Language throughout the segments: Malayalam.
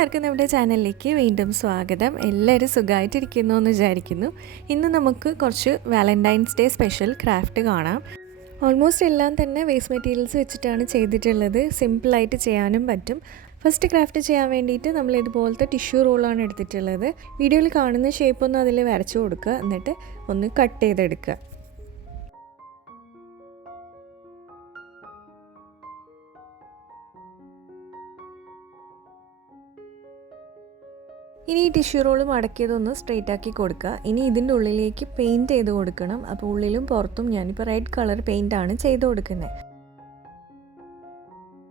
എല്ലാവർക്കും നമ്മുടെ ചാനലിലേക്ക് വീണ്ടും സ്വാഗതം. എല്ലാവരും സുഖമായിട്ടിരിക്കുന്നു എന്ന് വിചാരിക്കുന്നു. ഇന്ന് നമുക്ക് കുറച്ച് വാലന്റൈൻസ് ഡേ സ്പെഷ്യൽ ക്രാഫ്റ്റ് കാണാം. ഓൾമോസ്റ്റ് എല്ലാം തന്നെ വേസ്റ്റ് മെറ്റീരിയൽസ് വെച്ചിട്ടാണ് ചെയ്തിട്ടുള്ളത്. സിമ്പിളായിട്ട് ചെയ്യാനും പറ്റും. ഫസ്റ്റ് ക്രാഫ്റ്റ് ചെയ്യാൻ വേണ്ടിയിട്ട് നമ്മൾ ഇതുപോലത്തെ ടിഷ്യൂ റോളാണ് എടുത്തിട്ടുള്ളത്. വീഡിയോയിൽ കാണുന്ന ഷേപ്പ് ഒന്ന് അതിൽ വരച്ചു കൊടുക്കുക, എന്നിട്ട് ഒന്ന് കട്ട് ചെയ്തെടുക്കുക. ഇനി ഈ ടിഷ്യൂ റോൾ മടക്കിയതൊന്ന് സ്ട്രെയിറ്റ് ആക്കി കൊടുക്കുക. ഇനി ഇതിൻ്റെ ഉള്ളിലേക്ക് പെയിൻറ്റ് ചെയ്ത് കൊടുക്കണം. അപ്പോൾ ഉള്ളിലും പുറത്തും ഞാനിപ്പോൾ റെഡ് കളർ പെയിൻ്റാണ് ചെയ്ത് കൊടുക്കുന്നത്.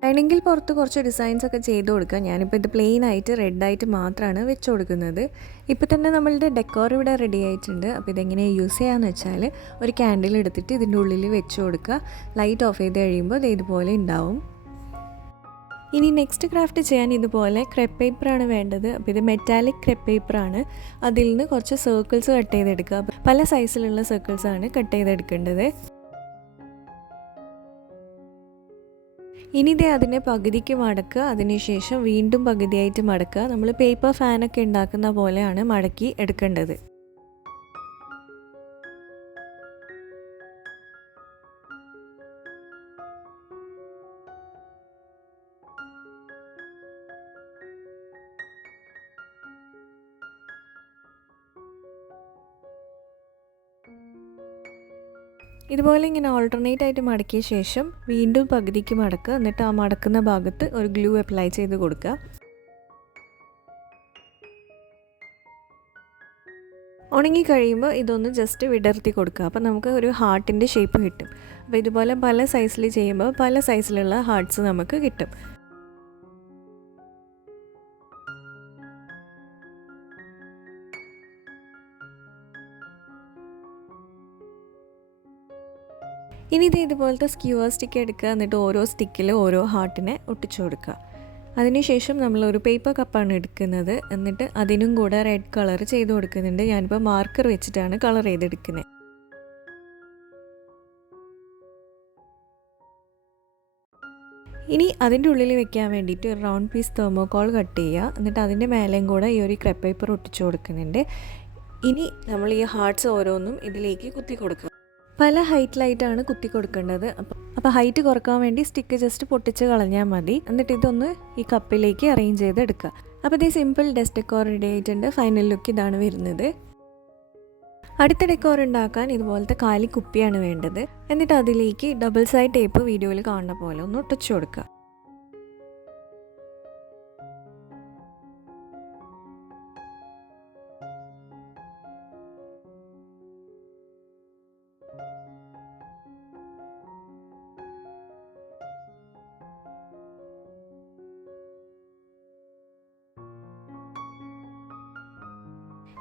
വേണമെങ്കിൽ പുറത്ത് കുറച്ച് ഡിസൈൻസ് ഒക്കെ ചെയ്ത് കൊടുക്കുക. ഞാനിപ്പോൾ ഇത് പ്ലെയിൻ ആയിട്ട് റെഡായിട്ട് മാത്രമാണ് വെച്ച് കൊടുക്കുന്നത്. ഇപ്പോൾ തന്നെ നമ്മളുടെ ഡെക്കോർ ഇവിടെ റെഡി ആയിട്ടുണ്ട്. അപ്പോൾ ഇതെങ്ങനെയാണ് യൂസ് ചെയ്യാമെന്ന് വെച്ചാൽ ഒരു ക്യാൻഡിൽ എടുത്തിട്ട് ഇതിൻ്റെ ഉള്ളിൽ വെച്ച് കൊടുക്കുക. ലൈറ്റ് ഓഫ് ചെയ്ത് കഴിയുമ്പോൾ ഇത് ഇതുപോലെ ഉണ്ടാവും. ഇനി നെക്സ്റ്റ് ക്രാഫ്റ്റ് ചെയ്യാൻ ഇതുപോലെ ക്രെപ്പ് പേപ്പറാണ് വേണ്ടത്. അപ്പോൾ ഇത് മെറ്റാലിക് ക്രെപ്പ് പേപ്പറാണ്. അതിൽ നിന്ന് കുറച്ച് സർക്കിൾസ് കട്ട് ചെയ്തെടുക്കുക. പല സൈസിലുള്ള സർക്കിൾസാണ് കട്ട് ചെയ്തെടുക്കേണ്ടത്. ഇനി അതിനെ പകുതിക്ക് മടക്കുക, അതിനുശേഷം വീണ്ടും പകുതിയായിട്ട് മടക്കുക. നമ്മൾ പേപ്പർ ഫാനൊക്കെ ഉണ്ടാക്കുന്ന പോലെയാണ് മടക്കി എടുക്കേണ്ടത്. ഇതുപോലെ ഇങ്ങനെ ഓൾട്ടർനേറ്റ് ആയിട്ട് മടക്കിയ ശേഷം വീണ്ടും പകുതിക്ക് മടക്കുക. എന്നിട്ട് ആ മടക്കുന്ന ഭാഗത്ത് ഒരു ഗ്ലൂ അപ്ലൈ ചെയ്ത് കൊടുക്കുക. ഉണങ്ങി കഴിയുമ്പോൾ ഇതൊന്ന് ജസ്റ്റ് വിടർത്തി കൊടുക്കുക. അപ്പോൾ നമുക്ക് ഒരു ഹാർട്ടിൻ്റെ ഷേപ്പ് കിട്ടും. അപ്പോൾ ഇതുപോലെ പല സൈസിൽ ചെയ്യുമ്പോൾ പല സൈസിലുള്ള ഹാർട്ട്സ് നമുക്ക് കിട്ടും. ഇനി ഇതുപോലത്തെ സ്ക്യൂവർ സ്റ്റിക്ക് എടുക്കുക. എന്നിട്ട് ഓരോ സ്റ്റിക്കിൽ ഓരോ ഹാർട്ടിനെ ഒട്ടിച്ചു കൊടുക്കുക. അതിനുശേഷം നമ്മളൊരു പേപ്പർ കപ്പാണ് എടുക്കുന്നത്. എന്നിട്ട് അതിനും കൂടെ റെഡ് കളർ ചെയ്ത് കൊടുക്കുന്നുണ്ട്. ഞാനിപ്പോൾ മാർക്കർ വെച്ചിട്ടാണ് കളർ ചെയ്തെടുക്കുന്നത്. ഇനി അതിൻ്റെ ഉള്ളിൽ വെക്കാൻ വേണ്ടിയിട്ട് ഒരു റൗണ്ട് പീസ് തെർമോകോൾ കട്ട് ചെയ്യുക. എന്നിട്ട് അതിൻ്റെ മേലെയും കൂടെ ഈ ഒരു ക്രെപ്പ് പേപ്പർ ഒട്ടിച്ചു കൊടുക്കുന്നുണ്ട്. ഇനി നമ്മൾ ഈ ഹാർട്ട്സ് ഓരോന്നും ഇതിലേക്ക് കുത്തി കൊടുക്കുക. പല ഹൈറ്റിലായിട്ടാണ് കുത്തി കൊടുക്കേണ്ടത്. അപ്പോൾ ഹൈറ്റ് കുറക്കാൻ വേണ്ടി സ്റ്റിക്ക് ജസ്റ്റ് പൊട്ടിച്ച് കളഞ്ഞാൽ മതി. എന്നിട്ട് ഇതൊന്ന് ഈ കപ്പിലേക്ക് അറേഞ്ച് ചെയ്തെടുക്കുക. അപ്പോൾ ഇത് സിമ്പിൾ ഡെസ്ക് ഡെക്കോർ റെഡി ആയിട്ടുണ്ട്. ഫൈനൽ ലുക്ക് ഇതാണ് വരുന്നത്. അടുത്ത ഡെക്കോർ ഉണ്ടാക്കാൻ ഇതുപോലത്തെ കാലി കുപ്പിയാണ് വേണ്ടത്. എന്നിട്ട് അതിലേക്ക് ഡബിൾ സൈഡ് ടേപ്പ് വീഡിയോയിൽ കാണുന്ന പോലെ ഒന്ന് ഒട്ടിച്ചു കൊടുക്കുക.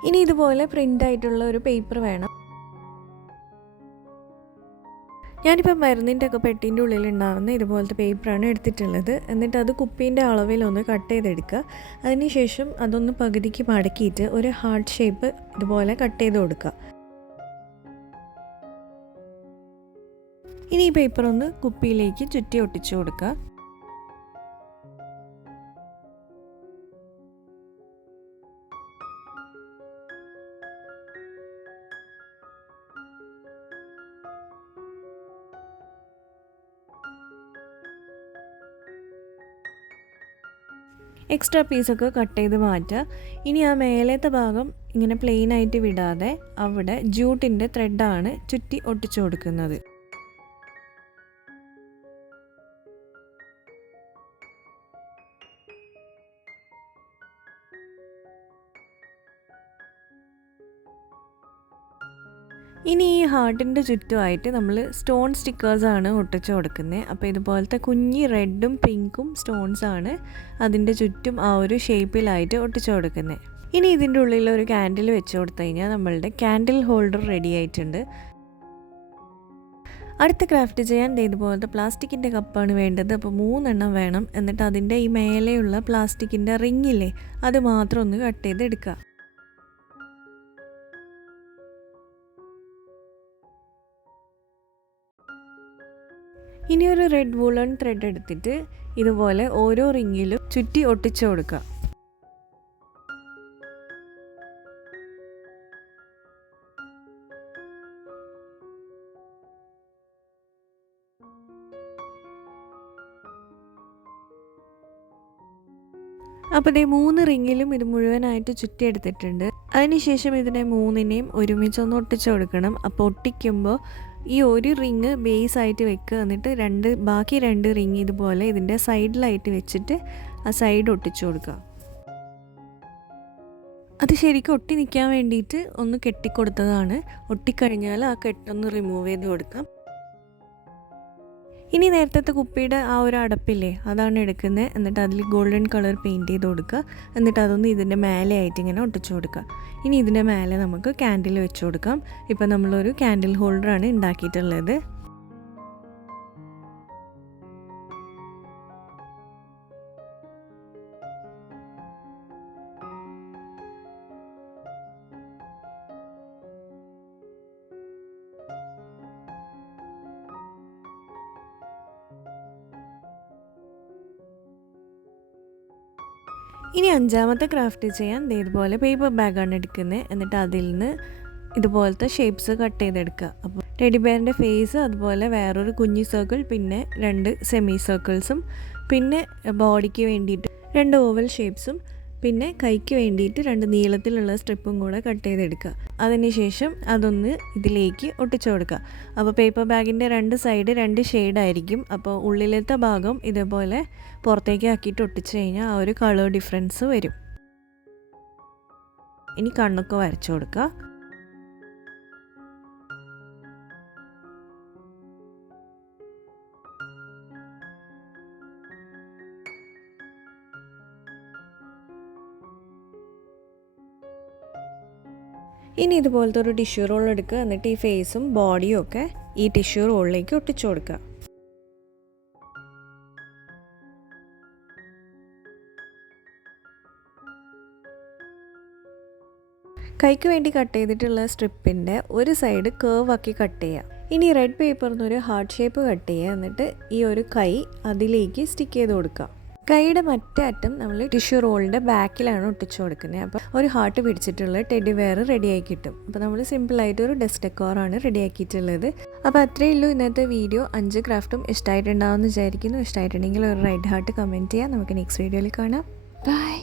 ഇനി ഇതുപോലെ പ്രിൻ്റ് ആയിട്ടുള്ള ഒരു പേപ്പർ വേണം. ഞാനിപ്പോൾ മരുന്നിൻ്റെ ഒക്കെ പെട്ടീൻ്റെ ഉള്ളിൽ ഉണ്ടാകുന്ന ഇതുപോലത്തെ പേപ്പറാണ് എടുത്തിട്ടുള്ളത്. എന്നിട്ട് അത് കുപ്പീൻ്റെ അളവിലൊന്ന് കട്ട് ചെയ്തെടുക്കുക. അതിനുശേഷം അതൊന്ന് പകുതിക്ക് മടക്കിയിട്ട് ഒരു ഹാർട്ട് ഷേപ്പ് ഇതുപോലെ കട്ട് ചെയ്ത് കൊടുക്കുക. ഇനി ഈ പേപ്പർ ഒന്ന് കുപ്പിയിലേക്ക് ചുറ്റി ഒട്ടിച്ചു കൊടുക്കുക. എക്സ്ട്രാ പീസൊക്കെ കട്ട് ചെയ്ത് മാറ്റുക. ഇനി ആ മേലത്തെ ഭാഗം ഇങ്ങനെ പ്ലെയിൻ ആയിട്ട് വിടാതെ അവിടെ ജൂട്ടിൻ്റെ ത്രെഡാണ് ചുറ്റി ഒട്ടിച്ചു കൊടുക്കുന്നത്. ഇനി ഈ ഹാർട്ടിൻ്റെ ചുറ്റുമായിട്ട് നമ്മൾ സ്റ്റോൺ സ്റ്റിക്കേഴ്സാണ് ഒട്ടിച്ച് കൊടുക്കുന്നത്. അപ്പോൾ ഇതുപോലത്തെ കുഞ്ഞി റെഡും പിങ്കും സ്റ്റോൺസാണ് അതിൻ്റെ ചുറ്റും ആ ഒരു ഷേപ്പിലായിട്ട് ഒട്ടിച്ച് കൊടുക്കുന്നത്. ഇനി ഇതിൻ്റെ ഉള്ളിൽ ഒരു ക്യാൻഡിൽ വെച്ച് കൊടുത്തു കഴിഞ്ഞാൽ നമ്മളുടെ ക്യാൻഡിൽ ഹോൾഡർ റെഡി ആയിട്ടുണ്ട്. അടുത്ത ക്രാഫ്റ്റ് ചെയ്യാൻ ഇതുപോലത്തെ പ്ലാസ്റ്റിക്കിൻ്റെ കപ്പാണ് വേണ്ടത്. അപ്പോൾ 3 എണ്ണം വേണം. എന്നിട്ട് അതിൻ്റെ ഈ മേലെയുള്ള പ്ലാസ്റ്റിക്കിൻ്റെ റിങ്ങില്ലേ, അത് മാത്രം ഒന്ന് കട്ട് ചെയ്തെടുക്കുക. ഇനി ഒരു റെഡ് വൂളൺ ത്രെഡ് എടുത്തിട്ട് ഇതുപോലെ ഓരോ റിങ്ങിലും ചുറ്റി ഒട്ടിച്ചു കൊടുക്കുക. അപ്പോൾ ദേ 3 റിങ്ങിലും ഇത് മുഴുവനായിട്ട് ചുറ്റിയെടുത്തിട്ടുണ്ട്. അതിനുശേഷം ഇതിനെ 3നെയും ഒരുമിച്ചൊന്ന് ഒട്ടിച്ചു കൊടുക്കണം. അപ്പോൾ ഒട്ടിക്കുമ്പോൾ ഈ ഒരു റിങ് ബേസ് ആയിട്ട് വെക്കുക, എന്നിട്ട് ബാക്കി 2 റിങ് ഇതുപോലെ ഇതിൻ്റെ സൈഡിലായിട്ട് വെച്ചിട്ട് ആ സൈഡ് ഒട്ടിച്ചു കൊടുക്കുക. അത് ശരിക്കും ഒട്ടി നിൽക്കാൻ വേണ്ടിയിട്ട് ഒന്ന് കെട്ടിക്കൊടുത്തതാണ്. ഒട്ടിക്കഴിഞ്ഞാൽ ആ കെട്ടൊന്ന് റിമൂവ് ചെയ്ത് കൊടുക്കാം. ഇനി നേരത്തെ കുപ്പിയുടെ ആ ഒരു അടപ്പില്ലേ, അതാണ് എടുക്കുന്നത്. എന്നിട്ട് അതിൽ ഗോൾഡൻ കളർ പെയിൻറ്റ് ചെയ്ത് കൊടുക്കുക. എന്നിട്ട് അതൊന്ന് ഇതിൻ്റെ മേലെ ആയിട്ട് ഇങ്ങനെ ഒട്ടിച്ചു കൊടുക്കുക. ഇനി ഇതിൻ്റെ മേലെ നമുക്ക് ക്യാൻഡിൽ വെച്ച് കൊടുക്കാം. ഇപ്പം നമ്മളൊരു ക്യാൻഡിൽ ഹോൾഡറാണ് ഉണ്ടാക്കിയിട്ടുള്ളത്. ഇനി 5ാമത്തെ ക്രാഫ്റ്റ് ചെയ്യാൻ ഇതുപോലെ പേപ്പർ ബാഗാണ് എടുക്കുന്നത്. എന്നിട്ട് അതിൽ നിന്ന് ഇതുപോലത്തെ ഷേപ്സ് കട്ട് ചെയ്തെടുക്കുക. അപ്പോൾ ടെഡി ബെയറിൻ്റെ ഫേസ്, അതുപോലെ വേറൊരു കുഞ്ഞി സർക്കിൾ, പിന്നെ 2 സെമി സർക്കിൾസും, പിന്നെ ബോഡിക്ക് വേണ്ടിയിട്ട് 2 ഓവൽ ഷേപ്സും, പിന്നെ കൈക്ക് വേണ്ടിയിട്ട് 2 നീളത്തിലുള്ള സ്ട്രിപ്പും കൂടെ കട്ട് ചെയ്തെടുക്കുക. അതിനുശേഷം അതൊന്ന് ഇതിലേക്ക് ഒട്ടിച്ചു കൊടുക്കുക. അപ്പോൾ പേപ്പർ ബാഗിൻ്റെ 2 സൈഡ് 2 ഷെയ്ഡായിരിക്കും. അപ്പോൾ ഉള്ളിലത്തെ ഭാഗം ഇതേപോലെ പുറത്തേക്ക് ആക്കിയിട്ട് ഒട്ടിച്ചു കഴിഞ്ഞാൽ ആ ഒരു കളർ ഡിഫറൻസ് വരും. ഇനി കണ്ണൊക്കെ വരച്ചു കൊടുക്കുക. ഇനി ഇതുപോലത്തെ ഒരു ടിഷ്യൂ റോൾ എടുക്കുക. എന്നിട്ട് ഈ ഫേസും ബോഡിയും ഒക്കെ ഈ ടിഷ്യൂ റോളിലേക്ക് ഒട്ടിച്ചു കൊടുക്കുക. കൈക്ക് വേണ്ടി കട്ട് ചെയ്തിട്ടുള്ള സ്ട്രിപ്പിൻ്റെ ഒരു സൈഡ് കേർവ് ആക്കി കട്ട് ചെയ്യുക. ഇനി റെഡ് പേപ്പറിൽ നിന്നൊരു ഹാർട്ട് ഷേപ്പ് കട്ട് ചെയ്യുക. എന്നിട്ട് ഈ ഒരു കൈ അതിലേക്ക് സ്റ്റിക്ക് ചെയ്ത് കൊടുക്കുക. കൈയുടെ മറ്റേ അറ്റം നമ്മൾ ടിഷ്യൂ റോളിൻ്റെ ബാക്കിലാണ് ഒട്ടിച്ചു കൊടുക്കുന്നത്. അപ്പോൾ ഒരു ഹാർട്ട് പിടിച്ചിട്ടുള്ള ടെഡി വെയർ റെഡിയാക്കി കിട്ടും. അപ്പോൾ നമ്മൾ സിമ്പിളായിട്ട് ഒരു ഡെസ്ക് ഡെക്കോറാണ് റെഡിയാക്കിയിട്ടുള്ളത്. അപ്പോൾ അത്രയേ ഉള്ളൂ ഇന്നത്തെ വീഡിയോ. 5 ക്രാഫ്റ്റും ഇഷ്ടമായിട്ടുണ്ടാവുമെന്ന് വിചാരിക്കുന്നു. ഇഷ്ടമായിട്ടുണ്ടെങ്കിൽ ഒരു റെഡ് ഹാർട്ട് കമൻറ്റ് ചെയ്യാം. നമുക്ക് നെക്സ്റ്റ് വീഡിയോയിൽ കാണാം. ബൈ.